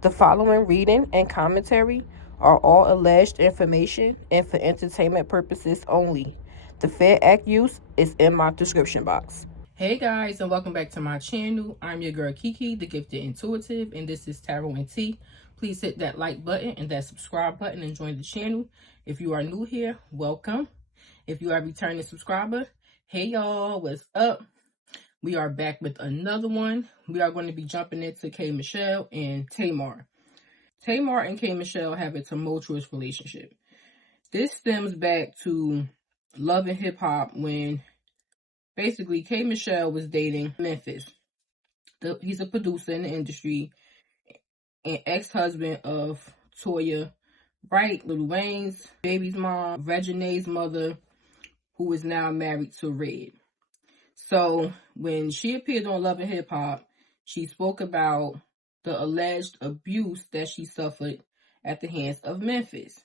The following reading and commentary are all alleged information and for entertainment purposes only. The fair act use is in my description box. Hey guys, and welcome back to my channel. I'm your girl Kiki, the Gifted Intuitive, and this is Tarot and Tea. Please hit that like button and that subscribe button and join the channel. If you are new here, welcome. If you are a returning subscriber, hey y'all, what's up? We are back with another one. We are going to be jumping into K. Michelle and Tamar. Tamar and K. Michelle have a tumultuous relationship. This stems back to Love and Hip Hop when basically K. Michelle was dating Memphis. He's a producer in the industry and ex-husband of Toya Wright, Lil Wayne's baby's mom, Regine's mother, who is now married to Red. So when she appeared on Love and Hip Hop, she spoke about the alleged abuse that she suffered at the hands of Memphis.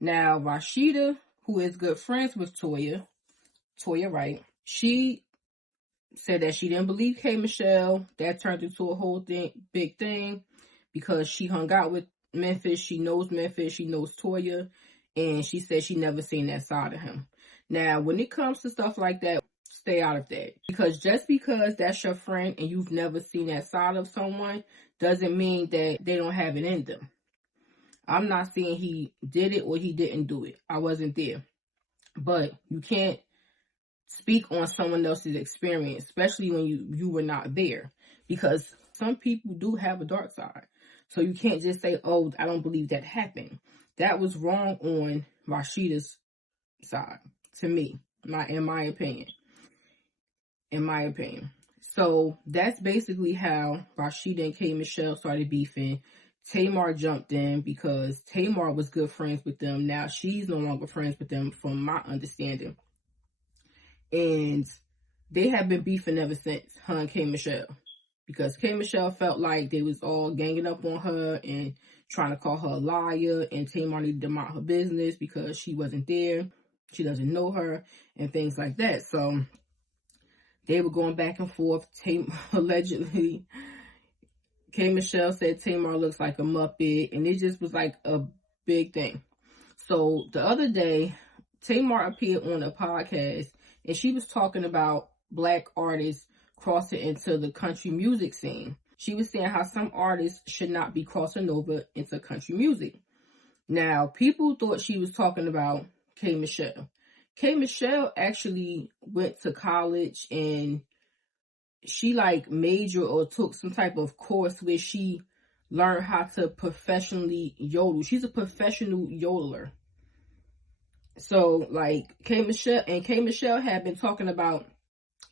Now, Rashida, who is good friends with Toya Wright, she said that she didn't believe K. Michelle. That turned into a whole big thing, because she hung out with Memphis. She knows Toya, and she said she never seen that side of him. Now, when it comes to stuff like that, stay out of that, because just because that's your friend and you've never seen that side of someone doesn't mean that they don't have it in them. I'm not saying he did it or he didn't do it. I wasn't there. But you can't speak on someone else's experience, especially when you were not there, because some people do have a dark side. So you can't just say, oh, I don't believe that happened. That was wrong on Rashida's side, to me, in my opinion. So that's basically how Rashida and K. Michelle started beefing. Tamar jumped in because Tamar was good friends with them. Now she's no longer friends with them, from my understanding. And they have been beefing ever since, her and K. Michelle. Because K. Michelle felt like they was all ganging up on her and trying to call her a liar, and Tamar needed to mind her business because she wasn't there. She doesn't know her and things like that. So they were going back and forth. Allegedly, K. Michelle said Tamar looks like a Muppet, and it just was like a big thing. So the other day, Tamar appeared on a podcast, and she was talking about Black artists crossing into the country music scene. She was saying how some artists should not be crossing over into country music. Now, people thought she was talking about K. Michelle. K. Michelle actually went to college, and she majored or took some type of course where she learned how to professionally yodel. She's a professional yodeler. So K. Michelle had been talking about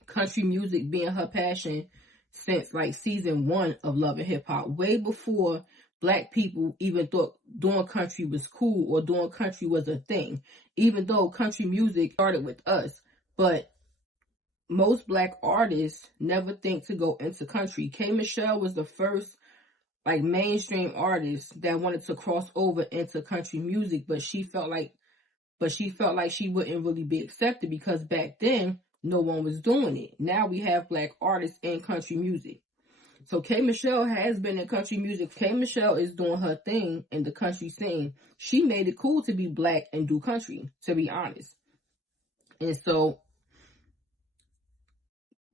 country music being her passion since season 1 of Love and Hip Hop, way before Black people even thought doing country was cool or doing country was a thing, even though country music started with us. But most Black artists never think to go into country. K. Michelle was the first mainstream artist that wanted to cross over into country music, but she felt like she wouldn't really be accepted because back then no one was doing it. Now we have Black artists in country music. So K. Michelle has been in country music. K. Michelle is doing her thing in the country scene. She made it cool to be Black and do country, to be honest. And so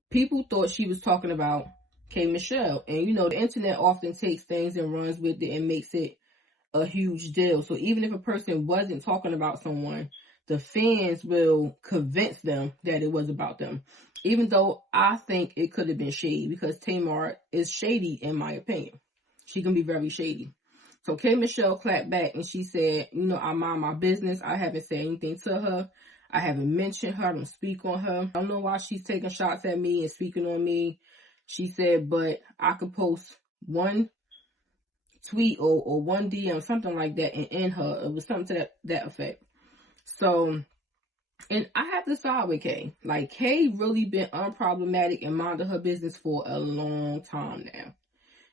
people thought she was talking about K. Michelle. And the internet often takes things and runs with it and makes it a huge deal. So even if a person wasn't talking about someone, the fans will convince them that it was about them, even though I think it could have been shady, because Tamar is shady in my opinion. She can be very shady. So K. Michelle clapped back and she said, I mind my business. I haven't said anything to her. I haven't mentioned her. I don't speak on her. I don't know why she's taking shots at me and speaking on me. She said, but I could post one tweet or one DM, something like that, and end her. It was something to that effect. So, and I have to side with Kay. Kay really been unproblematic and minded her business for a long time now.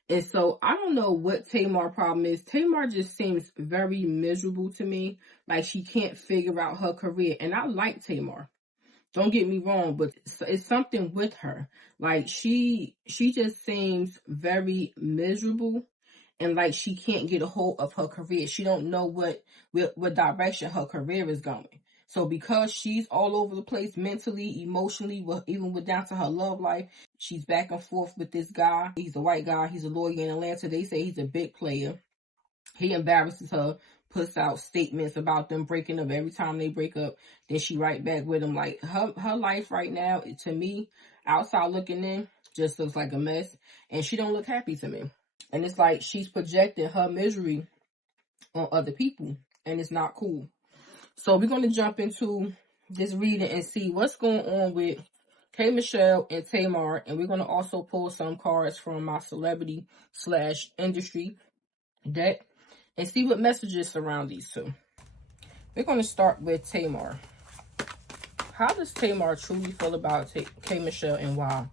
And so I don't know what Tamar's problem is. Tamar just seems very miserable to me. She can't figure out her career. And I like Tamar. Don't get me wrong, but it's something with her. She just seems very miserable. and like she can't get a hold of her career. She don't know what direction her career is going. So because she's all over the place mentally, emotionally, even with down to her love life, she's back and forth with this guy. He's a white guy. He's a lawyer in Atlanta. They say he's a big player. He embarrasses her, puts out statements about them breaking up every time they break up. Then she right back with him. Like her life right now, to me, outside looking in, just looks like a mess. And she don't look happy to me. And it's like she's projecting her misery on other people. And it's not cool. So we're going to jump into this reading and see what's going on with K. Michelle and Tamar. And we're going to also pull some cards from my celebrity/industry deck and see what messages surround these two. We're going to start with Tamar. How does Tamar truly feel about K. Michelle and why?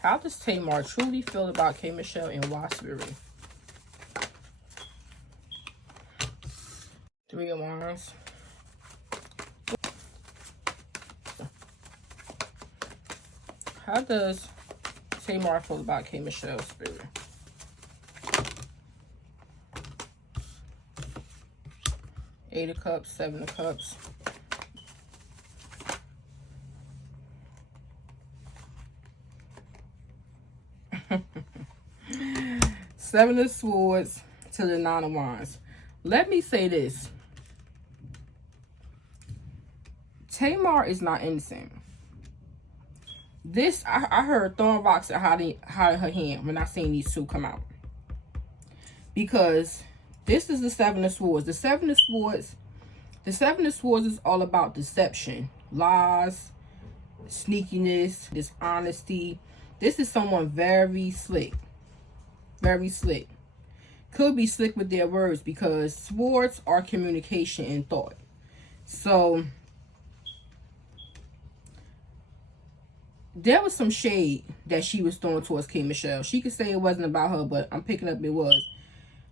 How does Tamar truly feel about K. Michelle and why, Spirit? 3 of Wands. How does Tamar feel about K. Michelle, Spirit? Eight of Cups, 7 of Cups. Seven of Swords to the 9 of Wands. Let me say this. Tamar is not innocent. This, I heard throwing rocks at her hand when I seen these two come out. Because this is the 7 of Swords. The 7 of Swords is all about deception, lies, sneakiness, dishonesty. This is someone very slick. Very slick. Could be slick with their words because swords are communication and thought. So there was some shade that she was throwing towards K. Michelle. She could say it wasn't about her, but I'm picking up it was.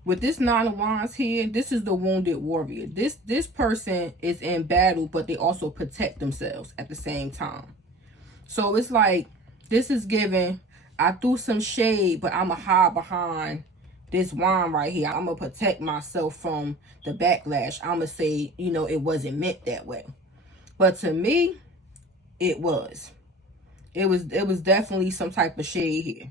With this 9 of Wands here, this is the wounded warrior. This person is in battle, but they also protect themselves at the same time. So it's like, this is given, I threw some shade, but I'm going to hide behind this wand right here. I'm going to protect myself from the backlash. I'm going to say, you know, it wasn't meant that way. But to me, it was. It was definitely some type of shade here.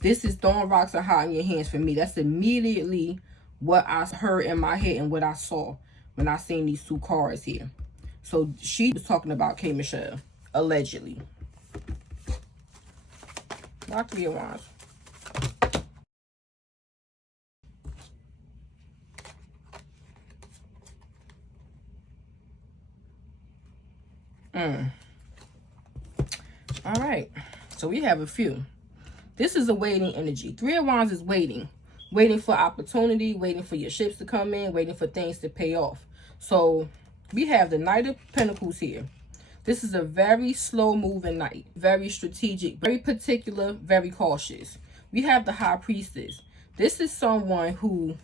This is throwing rocks and hiding your hands for me. That's immediately what I heard in my head and what I saw when I seen these two cards here. So she was talking about K. Michelle, allegedly. Why 3 of Wands? All right. So we have a few. This is a waiting energy. 3 of Wands is waiting. Waiting for opportunity, waiting for your ships to come in, waiting for things to pay off. So we have the Knight of Pentacles here. This is a very slow moving knight. Very strategic, very particular, very cautious. We have the High Priestess. This is someone who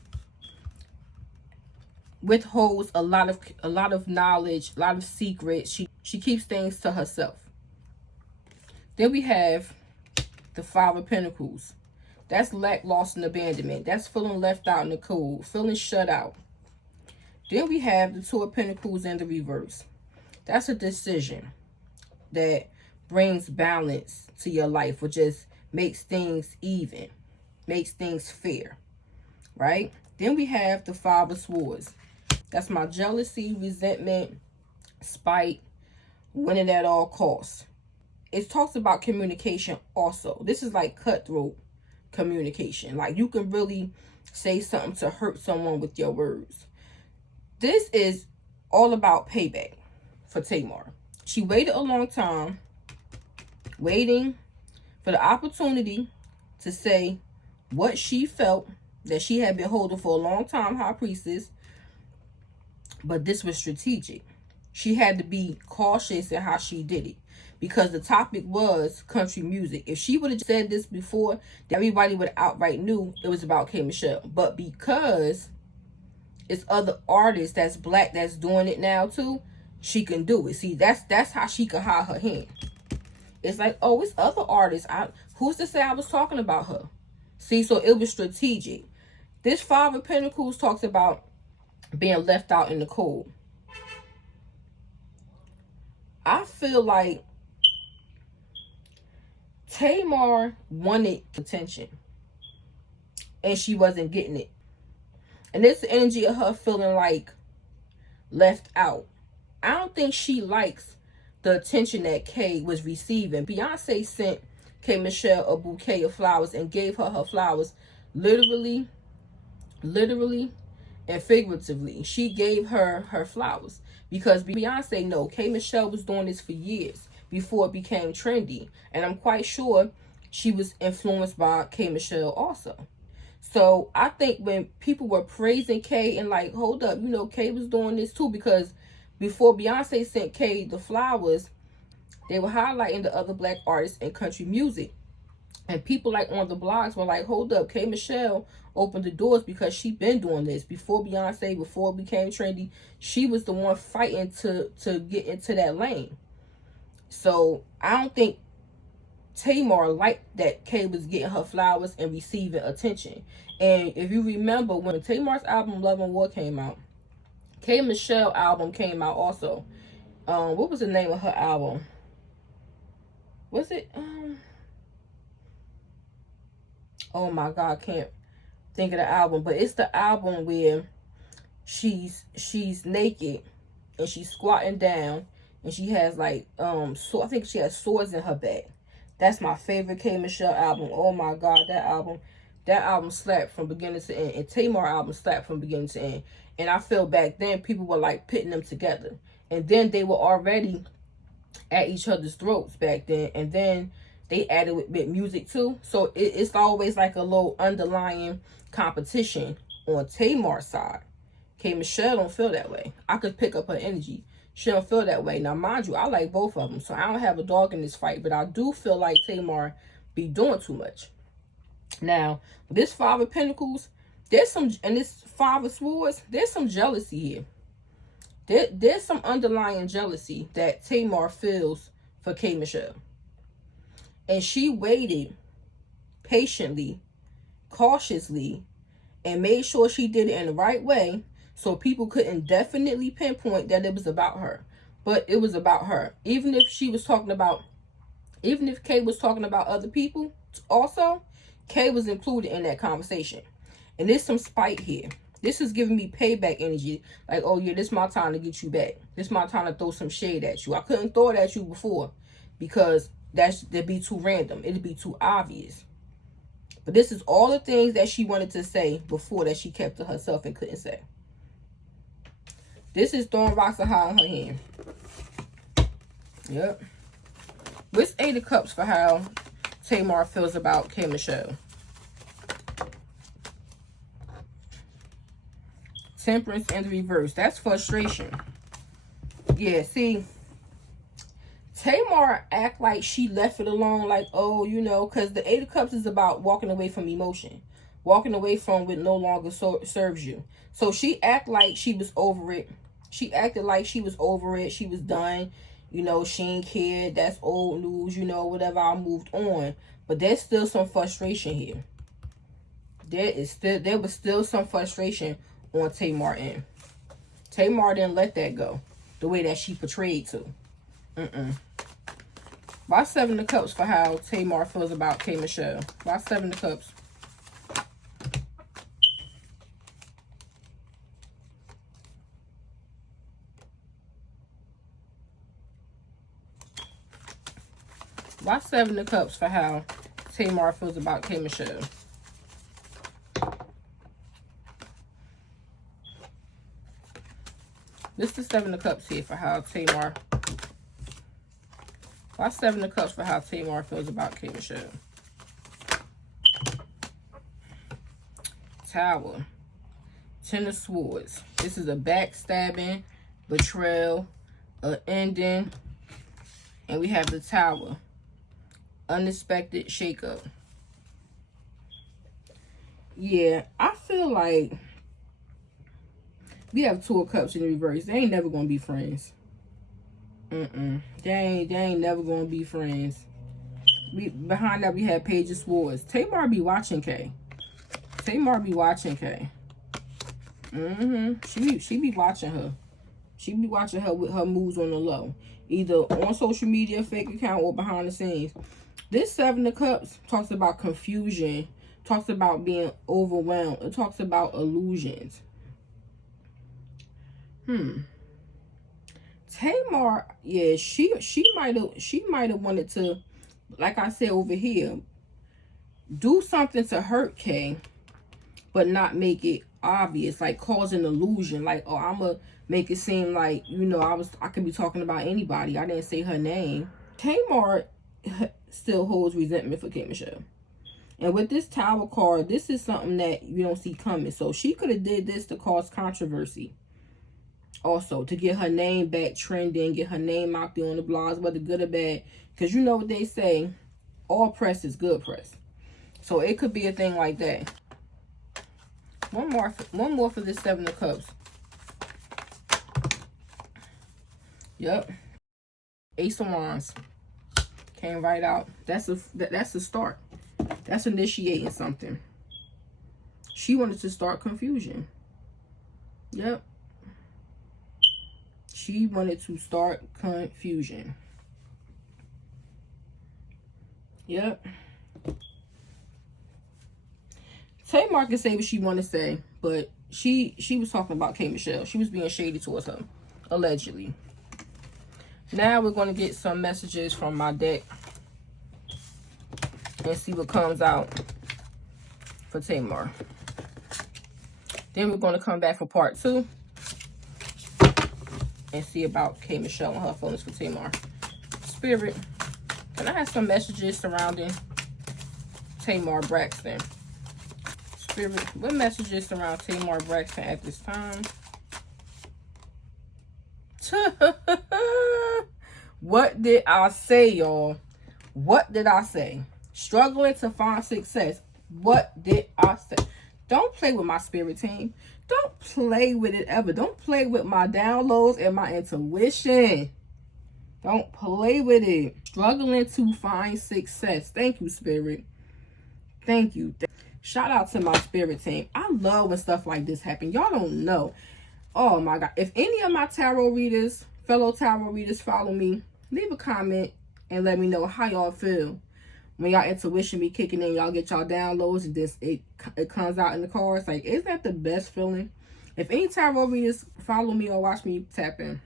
withholds a lot of knowledge, a lot of secrets. She keeps things to herself. Then we have the 5 of Pentacles. That's lack, loss, and abandonment. That's feeling left out in the cold, feeling shut out. Then we have the 2 of Pentacles in the reverse. That's a decision that brings balance to your life, or just makes things even, makes things fair, right? Then we have the 5 of Swords. That's my jealousy, resentment, spite, winning at all costs. It talks about communication also. This is like cutthroat communication. Like you can really say something to hurt someone with your words. This is all about payback for Tamar. She waited a long time, waiting for the opportunity to say what she felt that she had been holding for a long time, High Priestess. But this was strategic. She had to be cautious in how she did it, because the topic was country music. If she would have said this before, everybody would outright knew it was about K. Michelle. But because it's other artists that's black that's doing it now too, she can do it. See, that's how she can hide her hand. It's like, oh, it's other artists. Who's to say I was talking about her? See, so it was strategic. This Five of Pentacles talks about being left out in the cold. I feel like Tamar wanted attention and she wasn't getting it. And it's the energy of her feeling like left out. I don't think she likes the attention that Kay was receiving. Beyonce sent K Michelle a bouquet of flowers and gave her flowers literally and figuratively. She gave her flowers because Beyonce know K Michelle was doing this for years before it became trendy, and I'm quite sure she was influenced by K Michelle also. So I think when people were praising Kay and like, hold up, you know, Kay was doing this too, because before Beyonce sent Kay the flowers, they were highlighting the other black artists in country music. And people like on the blogs were like, hold up, K Michelle opened the doors because she been doing this before Beyonce, before it became trendy. She was the one fighting to get into that lane. So I don't think Tamar liked that Kay was getting her flowers and receiving attention. And if you remember, when Tamar's album Love and War came out, K Michelle album came out also. What was the name of her album? Was it oh my god, I can't think of the album, but it's the album where she's naked and she's squatting down and she has like so I think she has swords in her back. That's my favorite K Michelle album. Oh my god, that album slapped from beginning to end. And Tamar album slapped from beginning to end. And I feel back then people were like putting them together. And then they were already at each other's throats back then. And then they added with music too. So it's always like a little underlying competition on Tamar's side. K Michelle don't feel that way. I could pick up her energy. She don't feel that way. Now, mind you, I like both of them, so I don't have a dog in this fight, but I do feel like Tamar be doing too much. Now, this Five of Pentacles, there's some, and this Five of Swords, there's some jealousy here. There's some underlying jealousy that Tamar feels for K Michelle. And she waited patiently, cautiously, and made sure she did it in the right way so people couldn't definitely pinpoint that it was about her. But it was about her. Even if Kay was talking about other people also, Kay was included in that conversation. And there's some spite here. This is giving me payback energy. Like, oh yeah, this is my time to get you back. This is my time to throw some shade at you. I couldn't throw it at you before because that'd be too random. It'd be too obvious. But this is all the things that she wanted to say before that she kept to herself and couldn't say. This is throwing rocks of high in her hand. Yep. What's Eight of Cups for how Tamar feels about K Michelle? Temperance in the reverse. That's frustration. Yeah, see, Tamar act like she left it alone, like, oh, you know, because the Eight of Cups is about walking away from emotion. Walking away from what no longer serves you. So she act like she was over it. She acted like she was over it. She was done. You know, she ain't cared. That's old news, you know, whatever. I moved on. But there's still some frustration here. There was still some frustration on Tamar end. Tamar didn't let that go the way that she portrayed to. Why Seven of Cups for how Tamar feels about K Michelle? Why Seven of Cups? Why Seven of Cups for how Tamar feels about K Michelle? This is Seven of Cups here for how Tamar. Why Seven of Cups for how Tamar feels about K Michelle? Tower. Ten of Swords. This is a backstabbing, betrayal, an ending. And we have the Tower. Unexpected shakeup. Yeah, I feel like we have Two of Cups in the reverse. They ain't never gonna be friends. They ain't never gonna be friends. Behind that we have Page of Swords. Tamar be watching Kay. Tamar be watching Kay. She be watching her. She be watching her with her moves on the low, either on social media, fake account, or behind the scenes. This Seven of Cups talks about confusion, talks about being overwhelmed. It talks about illusions. Tamar, yeah, she might have wanted to, like I said over here, do something to hurt Kay, but not make it obvious, like cause an illusion, like, oh, I'ma make it seem like, you know, I could be talking about anybody. I didn't say her name. Tamar still holds resentment for K. Michelle. And with this Tower card, this is something that you don't see coming. So she could have did this to cause controversy. Also, to get her name back trending, get her name out there on the blogs, whether good or bad. Because you know what they say, all press is good press. So it could be a thing like that. One more for this Seven of Cups. Yep. Ace of Wands. Came right out. That's a start. That's initiating something. She wanted to start confusion. Yep. She wanted to start confusion. Yep. Tamar can say what she want to say, but she was talking about K. Michelle. She was being shady towards her, allegedly. Now we're going to get some messages from my deck and see what comes out for Tamar. Then we're going to come back for part 2 and see about K. Michelle and her feelings for Tamar. Spirit, can I have some messages surrounding Tamar Braxton? Spirit, what messages surround Tamar Braxton at this time? What did I say, y'all? What did I say? Struggling to find success. What did I say? Don't play with my spirit team. Don't play with it ever. Don't play with my downloads and my intuition. Don't play with it. Struggling to find success. Thank you, Spirit. Thank you. Shout out to my spirit team. I love when stuff like this happen. Y'all don't know. Oh my God. If any of my tarot readers, fellow tarot readers follow me, leave a comment and let me know how y'all feel. When y'all intuition be kicking in, y'all get y'all downloads and this it comes out in the cards. Like, isn't that the best feeling? If any tarot readers follow me or watch me tap in.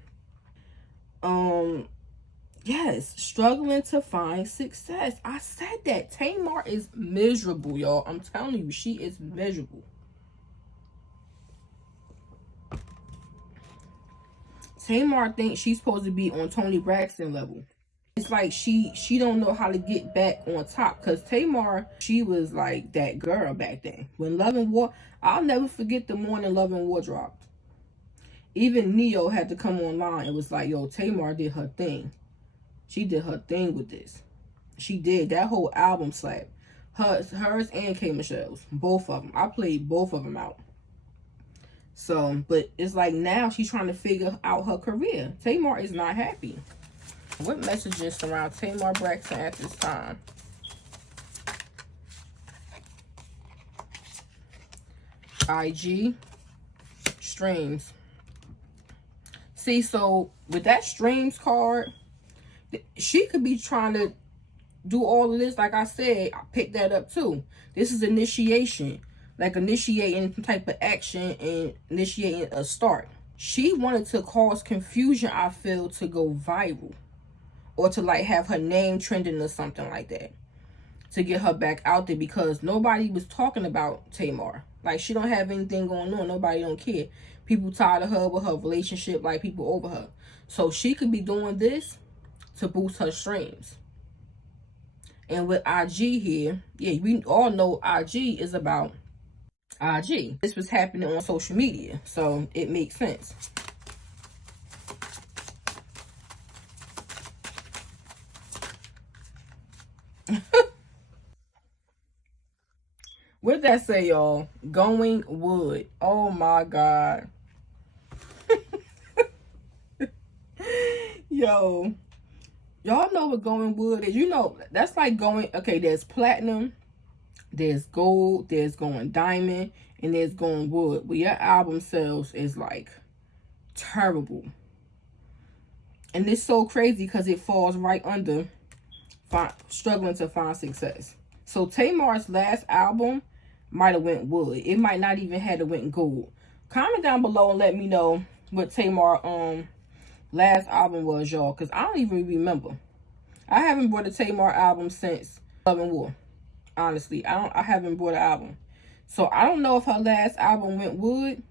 Yes, struggling to find success. I said that. Tamar is miserable, y'all. I'm telling you, she is miserable. Tamar thinks she's supposed to be on Toni Braxton level. It's like she don't know how to get back on top. Because Tamar, she was like that girl back then. When Love and War, I'll never forget the morning Love and War dropped. Even Neo had to come online. It was like, yo, Tamar did her thing. She did her thing with this. She did. That whole album slapped. Hers and K. Michelle's. Both of them. I played both of them out. So, but it's like now she's trying to figure out her career. Tamar is not happy. What messages surround Tamar Braxton at this time? IG. Streams. See, so with that streams card, she could be trying to do all of this. Like I said, I picked that up too. This is initiation. Like initiating some type of action and initiating a start. She wanted to cause confusion, I feel, to go viral. Or to like have her name trending or something like that. To get her back out there because nobody was talking about Tamar. Like, she don't have anything going on. Nobody don't care. People tired of her with her relationship, like people over her. So she could be doing this to boost her streams. And with IG here, yeah, we all know IG is about IG. This was happening on social media, so it makes sense. What did that say, y'all? Going wood. Oh my God. Yo, y'all know what going wood is. You know, that's like going, okay, there's platinum, There's gold, there's going diamond, and there's going wood. But your album sales is like terrible. And it's so crazy because it falls right under struggling to find success. So Tamar's last album might have went wood. It might not even have to went gold. Comment down below and let me know what Tamar last album was, y'all, because I don't even remember. I haven't bought a Tamar album since Love and War. Honestly, I haven't bought an album. So I don't know if her last album went wood,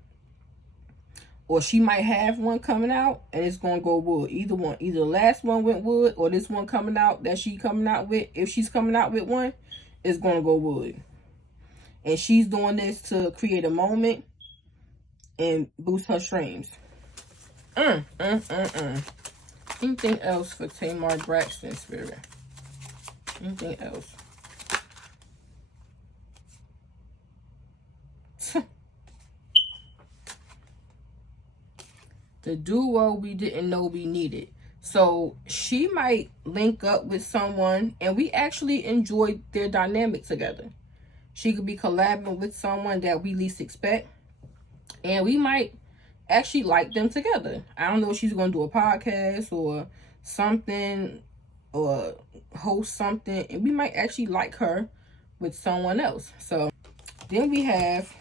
or she might have one coming out and it's gonna go wood. Either one. Either the last one went wood, or this one coming out that she coming out with, if she's coming out with one, is gonna go wood. And she's doing this to create a moment and boost her streams. Anything else for Tamar Braxton Spirit? Anything else? The duo we didn't know we needed. So she might link up with someone and we actually enjoyed their dynamic together. She could be collabing with someone that we least expect, and we might actually like them together. I don't know if she's going to do a podcast or something, or host something, and we might actually like her with someone else. So then we have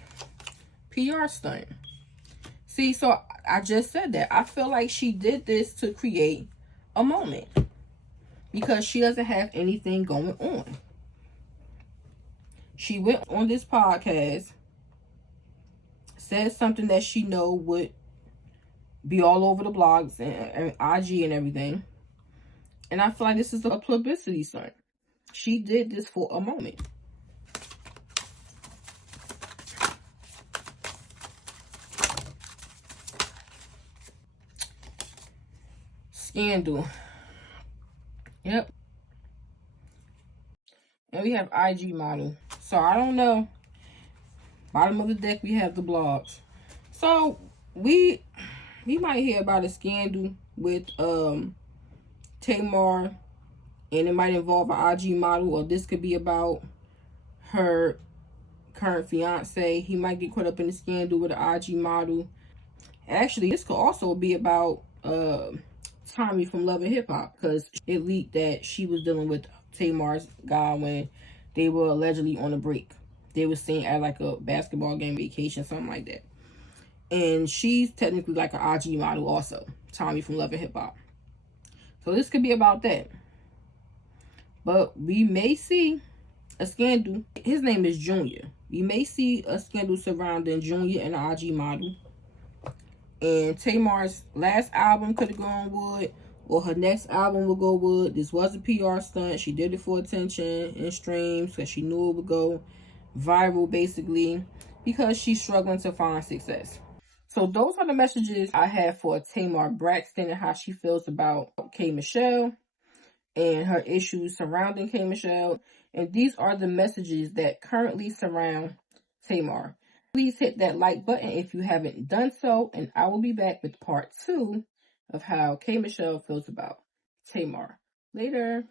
PR stunt. See, so I just said that. I feel like she did this to create a moment because she doesn't have anything going on. She went on this podcast, said something that she know would be all over the blogs and IG and everything. And I feel like this is a publicity stunt. She did this for a moment. Scandal. Yep. And we have IG model. So I don't know. Bottom of the deck, we have the blogs. So we might hear about a scandal with Tamar, and it might involve an IG model, or this could be about her current fiance. He might get caught up in a scandal with an IG model. Actually, this could also be about Tommy from Love and Hip Hop, because it leaked that she was dealing with Tamar's guy when they were allegedly on a break. They were seen at like a basketball game, vacation, something like that. And she's technically like an IG model also, Tommy from Love and Hip Hop. So this could be about that. But we may see a scandal. His name is Junior. We may see a scandal surrounding Junior and the IG model. And Tamar's last album could have gone wood, or her next album will go wood. This was a PR stunt. She did it for attention and streams because she knew it would go viral, basically, because she's struggling to find success. So those are the messages I have for Tamar Braxton and how she feels about K. Michelle and her issues surrounding K. Michelle. And these are the messages that currently surround Tamar. Please hit that like button if you haven't done so, and I will be back with part 2 of how K. Michelle feels about Tamar. Later.